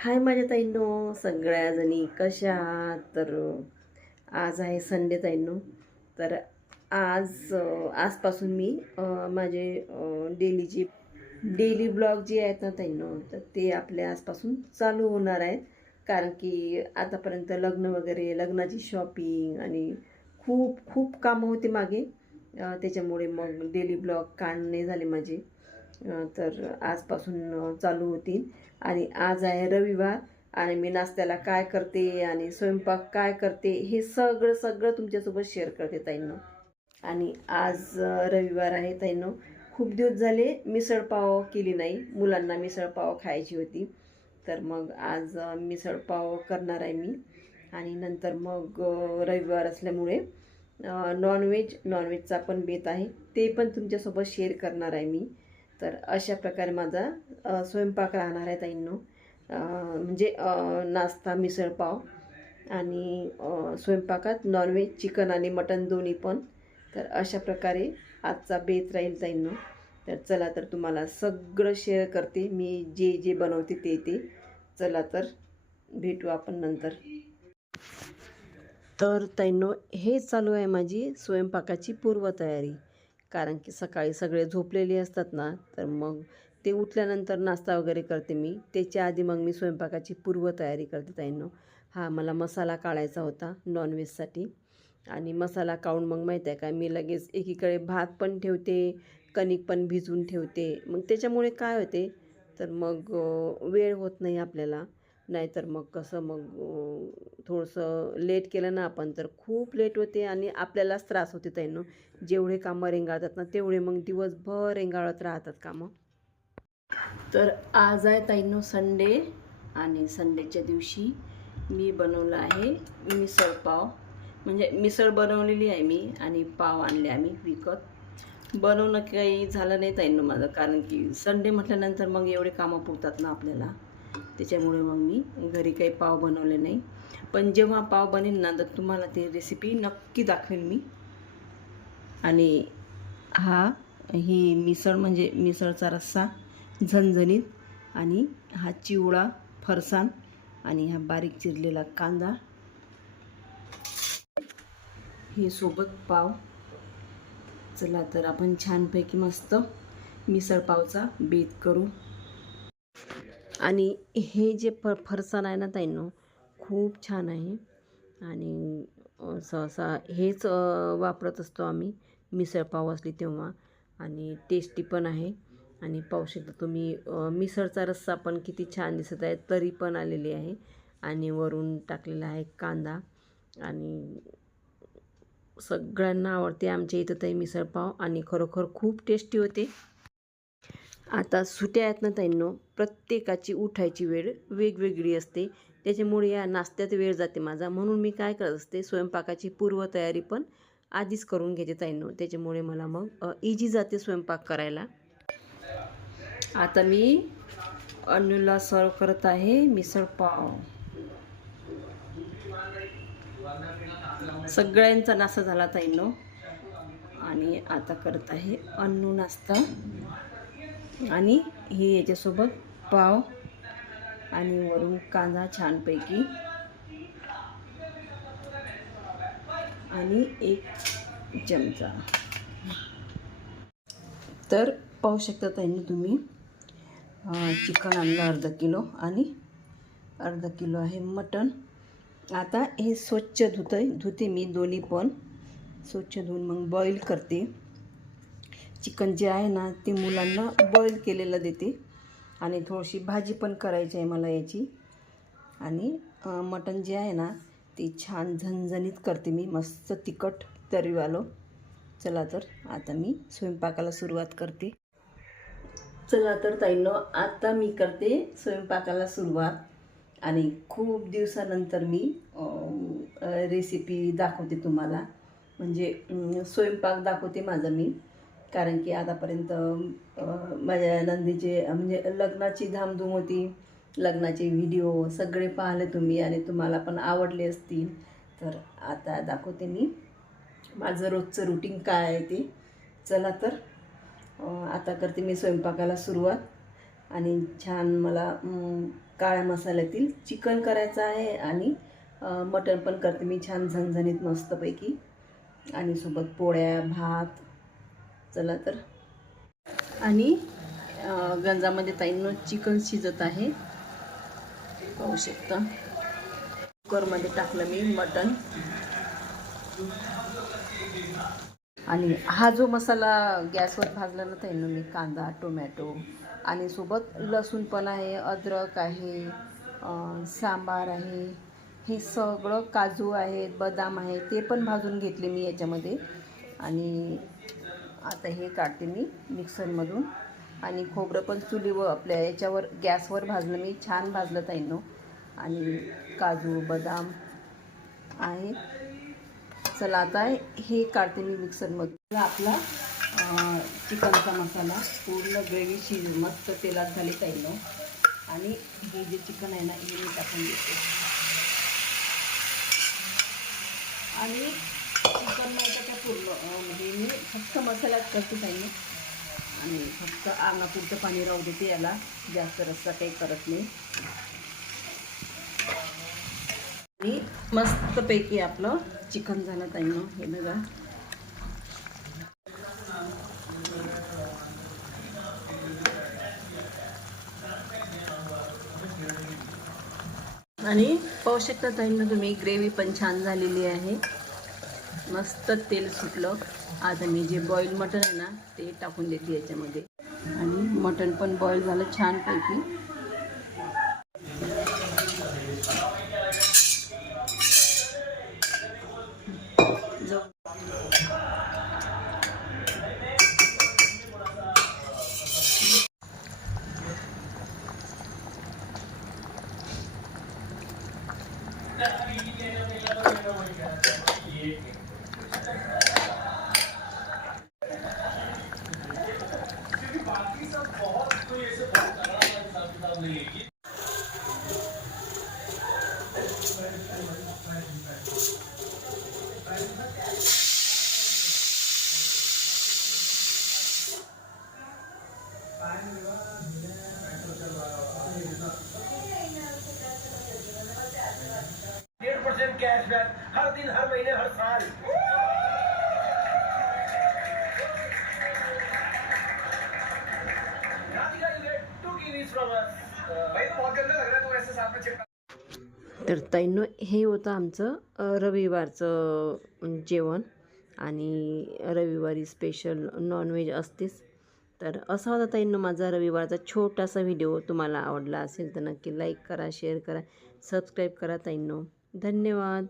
हाय माझ्या ताईंनो, सगळ्या जणी कशा आहात? तर आज आहे संडे ताईंनो. तर आजपासून मी माझे डेली ब्लॉग जे आहेत ना ताईंनो, तर ते आपल्या आजपासून चालू होणार आहेत. कारण की आतापर्यंत लग्न वगैरे, लग्नाची शॉपिंग आणि खूप खूप कामं होती मागे. त्याच्यामुळे मग डेली ब्लॉग काढणे झाले माझे. तर आजपासून चालू होतील. आणि आज आहे रविवार आणि मी नाश्त्याला काय करते आणि स्वयंपाक काय करते हे सगळं सगळं तुमच्यासोबत शेअर करते ताईंनो. आणि आज रविवार आहे ताईंनो. खूप दिवस झाले मिसळपाव केली नाही, मुलांना मिसळपाव खायची होती. तर मग आज मिसळपाव करणार आहे मी. आणि नंतर मग रविवार असल्यामुळे नॉनव्हेजचा पण बेत आहे, ते पण तुमच्यासोबत शेअर करणार आहे मी. तर अशा प्रकारे माझा स्वयंपाक राहणार आहे ताईंनो. म्हणजे नाश्ता मिसळपाव आणि स्वयंपाकात नॉनव्हेज चिकन आणि मटन दोन्ही पण. तर अशा प्रकारे आजचा बेत राहील ताईंनो. तर चला तर तुम्हाला सगळं शेअर करते मी, जे जे बनवते ते. चला तर भेटू आपण नंतर. तर ताईंनो, हे चालू आहे माझी स्वयंपाकाची पूर्वतयारी. कारण की सकाळी सगळे झोपलेले असतात ना, तर मग ते उठल्यानंतर नाश्ता वगैरे करते मी. त्याच्या आधी मग मी स्वयंपाकाची पूर्वतयारी करते ताईंनो. मला मसाला काढायचा होता नॉनव्हेजसाठी. आणि मसाला काढून मग माहीत आहे का, मी लगेच एकीकडे भात पण ठेवते, कणिक पण भिजवून ठेवते. मग त्याच्यामुळे काय होते, तर मग वेळ होत नाही आपल्याला. नाहीतर मग कसं मग थोडंसं लेट केलं ना आपण तर खूप लेट होते आणि आपल्यालाच त्रास होते ताईंनो. जेवढे कामं रेंगाळतात ना तेवढे मग दिवसभर रेंगाळत राहतात कामं. तर आज आहे ताईंनो संडे. आणि संडेच्या दिवशी मी बनवलं आहे मिसळ पाव. म्हणजे मिसळ बनवलेली आहे मी आणि पाव आणले आम्ही विकत. बनवणं काही झालं नाही ताईंनो माझं, कारण की संडे म्हटल्यानंतर मग एवढे कामं पुरतात ना आपल्याला. त्याच्यामुळे मग मी घरी काही पाव बनवले नाही. पण जेव्हा पाव बनेल ना तर तुम्हाला ती रेसिपी नक्की दाखवेल मी. आणि ही मिसळ म्हणजे मिसळचा रस्सा झणझणीत, आणि हा चिवडा फरसाण, आणि हा बारीक चिरलेला कांदा, हे सोबत पाव. चला तर आपण छानपैकी मस्त मिसळ पावचा बेत करू. आणि हे जे फरसाण आहे ना ताईंनो, खूप छान आहे. आणि सहसा हेच वापरत असतो आम्ही मिसळ पाव असली तेव्हा. आणि टेस्टी पण आहे. आणि पाहू शकता तुम्ही मिसळचा रस्सा पण किती छान दिसत आहे, तरी पण आलेली आहे. आणि वरून टाकलेला आहे कांदा. आणि सगळ्यांना आवडते आमच्या इथं ताई मिसळ पाव, आणि खरोखर खूप टेस्टी होते. आता सुट्या आहेत ना ताईंनो, प्रत्येकाची उठायची वेळ वेगवेगळी असते. त्याच्यामुळे या नाश्त्यात वेळ जाते माझा. म्हणून मी काय करत असते, स्वयंपाकाची पूर्वतयारी पण आधीच करून घेते ताईंनो. त्याच्यामुळे मला मग इझी जाते स्वयंपाक करायला. आता मी अन्नूला सर्व करत आहे मिसळ पाव. सगळ्यांचा नाश्ता झाला ताईंनो. आणि आता करत आहे अन्नू नाश्ता. आणि हे याच्यासोबत पाव आणि वरून कांदा छानपैकी, आणि एक चमचा. तर पाहू शकता ताईंनो तुम्ही, चिकन आणलं अर्धा किलो आणि अर्धा किलो आहे मटण. आता हे स्वच्छ धुते मी दोन्ही पण स्वच्छ धुवून मग बॉईल करते. चिकन जे आहे ना ते मुलांना बॉईल केलेलं देते. आणि थोडीशी भाजी पण करायची आहे मला याची. आणि मटण जे आहे ना ते छान झणझणीत करते मी, मस्त तिखट तर्रीवालं. चला तर आता मी स्वयंपाकाला सुरुवात करते. चला तर ताईंनो, आता मी करते स्वयंपाकाला सुरुवात. आणि खूप दिवसानंतर मी रेसिपी दाखवते तुम्हाला. म्हणजे स्वयंपाक दाखवते माझा मी. कारण की आतापर्यंत माझ्या नंदीचे म्हणजे लग्नाची धामधूम होती. लग्नाचे व्हिडिओ सगळे पाहिले तुम्ही आणि तुम्हाला पण आवडले असतील. तर आता दाखवते मी माझं रोजचं रुटीन काय आहे ते. चला तर आता करते मी स्वयंपाकाला सुरुवात. आणि छान मला काळ्या मसाल्यातील चिकन करायचं आहे आणि मटण पण करते मी छान झणझणीत मस्तपैकी आणि सोबत पोळ्या भात. चला तर. आणि गंजामध्ये ताईंनो चिकन शिजत आहे, पाहू शकता. कुकरमध्ये टाकलं मी मटण आणि हा जो मसाला गॅसवर भाजला ना ताईंनो मी, कांदा टोमॅटो आणि सोबत लसूण पण आहे, अद्रक आहे, सांबार आहे, हे सगळं काजू आहेत बदाम आहे ते पण भाजून घेतले मी याच्यामध्ये. आणि आता हे काढते मी मिक्सरमधून. आणि खोबरं पण चुलीवर आपल्या याच्यावर गॅसवर भाजलं मी, छान भाजलं ताईंनो. आणि काजू बदाम आहे. चला आता हे काढते मी मिक्सरमधून. आपला चिकनचा मसाला पूर्ण ग्रेव्ही मस्त तेलात झाली ताईंनो. आणि हे जे चिकन आहे ना हे मी टाकून देते. आणि चिकन नाही तर पूर्ण म्हणजे मी फक्त मसाल्यात करते ताईंनो. आणि फक्त अंगापुरतं पाणी राहू देते याला, जास्त रस्सा काही करत नाही. आणि मस्तपैकी आपलं चिकन झालं ताईंनो, हे बघा. आणि पाहू शकता ताईंनो तुम्ही, ग्रेव्ही पण छान झालेली आहे, मस्त तेल सुटलं. आता मी जे बॉईल मटण आहे ना ते टाकून देते याच्यामध्ये. आणि मटण पण बॉईल झालं छानपैकी. कैशबैक हर दिन हर महीने हर साल। तर ताईंनो हे होतं आमचं रविवारचं जेवण. आणि रविवारी स्पेशल नॉनव्हेज असतेच. तर असा होता ताईंनो माझा रविवारचा छोटासा व्हिडिओ. तुम्हाला आवडला असेल तर नक्की लाईक करा, शेअर करा, सबस्क्राईब करा ताईंनो. धन्यवाद.